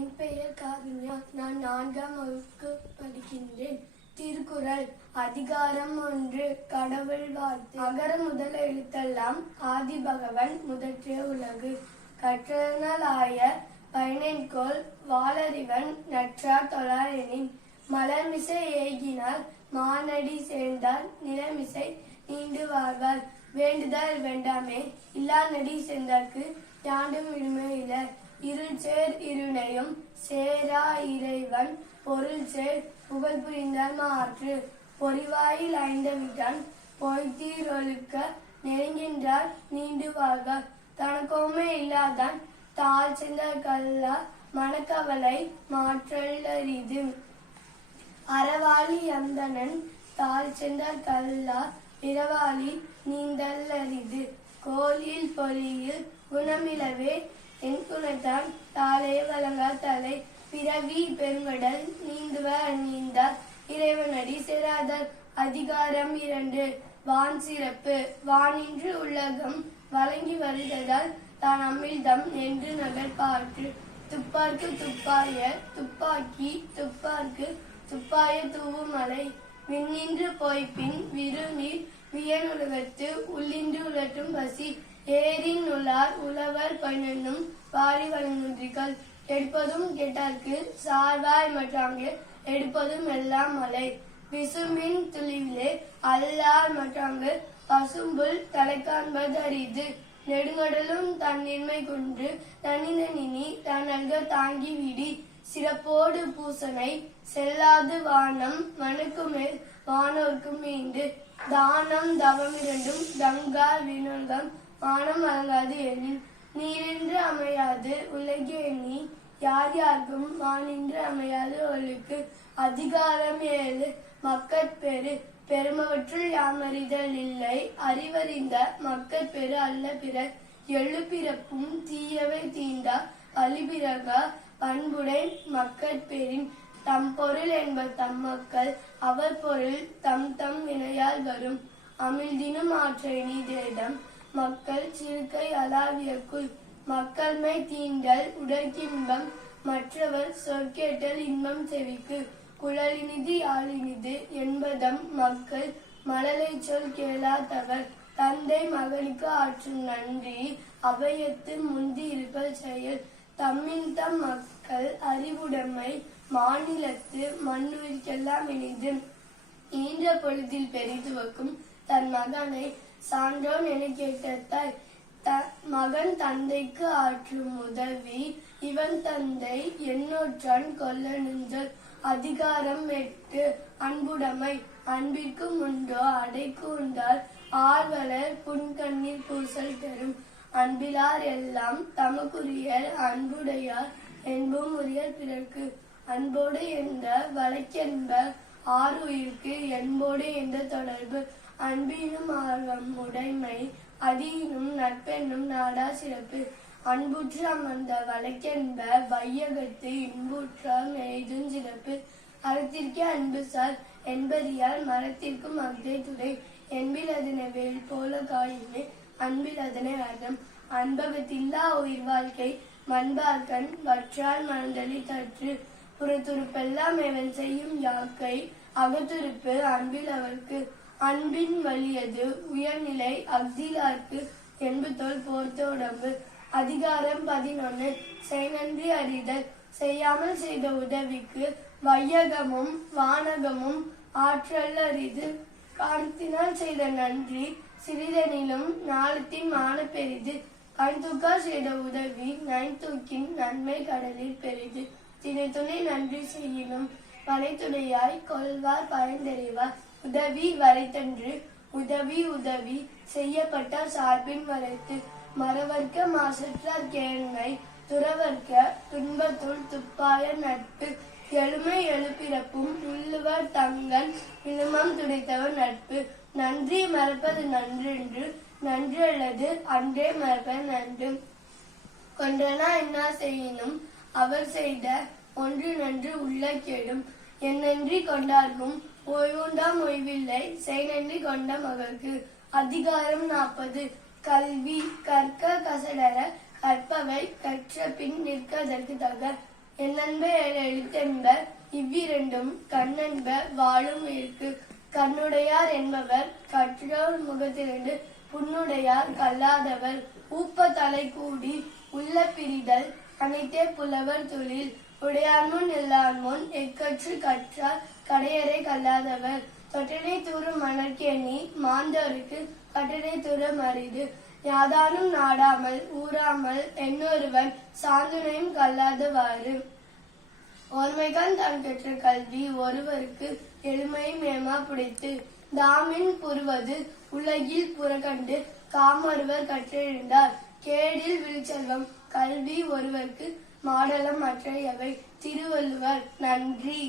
என் பெயர் காருண்யா. நான் 4ஆம் வகுப்பு படிக்கின்றேன். திருக்குறள் அதிகாரம் 1. கடவுள் வாழ்த்து. அகர முதல எழுத்தெல்லாம் ஆதிபகவன் முதற்றே உலகு. கற்றதனாலாய பயனென்கொல் வாளறிவன் நற்றார் தொழாரெனின். மலர்மிசை ஏகினால் மானடி சேர்ந்தால் நிலமிசை நீண்டு வாழ்வார். வேண்டுதல் வேண்டாமே இல்லாநடி சேர்ந்தார்க்கு யாண்டும் விடுமை இல. இருள் சேர் இருணையும் சேரா இறைவன் பொருள் சேர் புகழ் புரிந்தார் மாற்று. பொறிவாயில் ஐந்தவிதான் பொய்தீரொழுக்க நெருங்கின்றார் நீண்டு வாழ்வார். தனக்கோமே இல்லாதான் தாழ் சென்ற கல்லா மனக்கவலை மாற்றல்லரிது. அறவாளி அந்தணன் தாழ் சென்ற கல்லா பிறவாளி நீந்தல்லரிது. கோலில் பொறியில் குணமிலவே என் குணத்தான் தாளே வழங்கா தலை. பிறவி பெருங்கடல் நீந்துவர் நீந்தார் இறைவனடி சேராதர். அதிகாரம் 2. வான் சிறப்பு. வானின்று உலகம் வழங்கி வருததால் தான் அமிழ்தம் என்று நகர்பாற்று. துப்பார்க்கு துப்பாய துப்பாக்கி துப்பார்க்கு துப்பாய தூவும் மலை. விண்ணின்று போய்பின் விருநீர் வியனுலகத்து உள்ளின்று உலற்றும் பசி. ஏரின் உளார் உழவர் பன்னனும் வாரி வழங்குதிர்கள். எடுப்பதும் கெட்டார்க்கு சார்வாய் மற்றாங்கே எடுப்பதும் எல்லாம் மலை. விசும்பின் துளிவிலே அல்லார் மற்றாங்கு பசும்புல் தலைக்காண்பது அரிது. நெடுங்கடலும் தன்னின்மை கொன்று தனினி தனல்க தாங்கி விடி. சிறப்போடு பூசனை செல்லாது வானம் மனுக்கு மேல் வானோர்க்கும் மீண்டு. தானம் தவம் இரண்டும் தங்கால் வினோல்கம் வானம் வழங்காது எனின். நீரின்று அமையாது உலகு எண்ணி யார் யாருக்கும் வானின்று அமையாது ஒழுக்கு. அதிகாரம் 7. மக்கட்பேறு. பெருமவற்றுள் யாமறிதல் இல்லை அறிவறிந்த மக்கட்பேறு அல்ல பிறர். எழுபிறப்பும் தீயவை தீண்டா பழிபிறகா பண்புடை மக்கட்பேரின். தம் பொருள் என்ப தம் மக்கள் அவர் பொருள் தம் தம் வினையால் வரும். அமிழ்தினும் ஆற்ற இனிதேதம் மக்கள் சிறுக்கை அளாவியக்குள். மக்கள்மை தீண்டல் உடற்கின்பம் மற்றவர் சொற்கேட்டல் இன்பம் செவிக்கு. குழலினிது யாழினிது என்பதம் மக்கள் மழலை சொல் கேளாதவர். தந்தை மகனுக்கு ஆற்றும் நன்றி அவையத்து முந்தி இருப்பல் செயல். தம்மின் தம் மக்கள் அறிவுடைமை மாநிலத்து மண்ணுயிர்க்கெல்லாம் இனிது. ஈன்ற பொழுதில் பெரிதுவக்கும் தன் மகனை சான்றோன் என கேட்டாய். மகன் தந்தைக்கு ஆற்றும் உதவி இவன் தந்தை என்னோற்றான் கொல்லனுஞ்சல். அதிகாரம் 8. அன்புடைமை. அன்பிற்கு உண்டோ அடைக்கு உண்டால் ஆர்வலர் புன்கண்ணீர் பூசல் தரும். அன்பிலார் எல்லாம் தமக்குரியர் அன்புடையார் என்பும் உரியர் பிறர்க்கு. அன்போடு என்ற வழக்கென்ப ஆறுயிர்க்கு என்போடு என்ற தொடர்பு. அன்பினும் ஆர்வம் உடைமை அதியினும் நட்பென்னும் நாடா சிறப்பு. அன்புற்று அமர்ந்த வழக்கென்ப வையகத்து இன்புற்றாம் எய்தும் சிறப்பு. அறத்திற்கே அன்பு சார் என்பறியால் மரத்திற்கும் அஃதே துறை. என்பில் அதனை வேல் போல காயுமே அன்பில் அதனை அறம். அன்பகத்தில்லா உயிர் வாழ்க்கை மண்பார்க்கன் வற்றால் மணந்தளி தற்று. புறத்துறுப்பெல்லாம் எவன் செய்யும் யாக்கை அகத்துறுப்பு அன்பில் அவர்க்கு. அன்பின் வலியது உயர்நிலை அஃதிலார்க்கு என்பதோல் போர்த்த உடம்பு. அதிகாரம் 11. செய்நன்றி அறிதல். செய்யாமல் செய்த உதவிக்கு வையகமும் வானகமும் ஆற்றல்லரிது. காலத்தினால் செய்த நன்றி சிறிதனிலும் ஞாலத்தின் மான பெரிது. கண்தூக்கால் செய்த உதவி நைந்தூக்கின் நன்மை கடலில் பெரிது. தினைத்துணை நன்றி செய்யினும் பனைத்துணையாய் கொள்வார் பயன்தெரிவார். உதவி வரைத்தன்று உதவி உதவி செய்யப்பட்டார் சார்பின் வரைத்து. மறவர்க்க மாசற்றார் கேண்மை துறவர்க்க துன்பத்துள் துப்பாய நட்பு. எழுமை எழுப்பிறப்பும் உள்ளுவர் தங்கன் இழுமம் துடைத்தவர் நட்பு. நன்றி மறப்பது நன்றென்று நன்று அல்லது அன்றே மறப்பது நன்று. கொன்றனா என்ன செய்யினும் அவர் செய்த ஒன்று நன்று உள்ள கேடும். என்னன்றி கொண்டார்க்கும் ஓய்வுண்டாம் ஓய்வில்லை செய்நன்றி கொண்ட மகற்கு. அதிகாரம் 40. கல்வி. கற்க கசடர கற்பவை கற்ற பின் நிற்க அதற்கு தக. என்னென்ப எழுத்தென்ப இவ்விரண்டும் கண்ணென்ப வாழும் இருக்கு. கண்ணுடையார் என்பவர் கற்றோர் முகத்திரண்டு புண்ணுடையார் கல்லாதவர். ஊப்ப தலை கூடி உள்ள பிரிதல் அனைத்தே புலவர் தொழில். உடையார்முன் இல்லார்முன் எக்கற்று கற்றார் கடையரை கல்லாதவர். தொட்டனை தூரும் மணற்கேணி மாந்தோருக்கு கட்டணை தூரம் அரிது. யாதானும் நாடாமல் ஊறாமல் என்னொருவன் சாந்துணையும் கல்லாதவாறு. ஓர்மைகான் தான் கற்ற கல்வி ஒருவருக்கு எழுமையும் ஏமா புடைத்து. தாமின் புரிவது உலகில் புறக்கண்டு காமொருவர் கற்றெழுந்தார். கேடில் விழுச்செல்வம் கல்வி ஒருவருக்கு மாடலம் மற்றையவை. திருவள்ளுவர். நன்றி.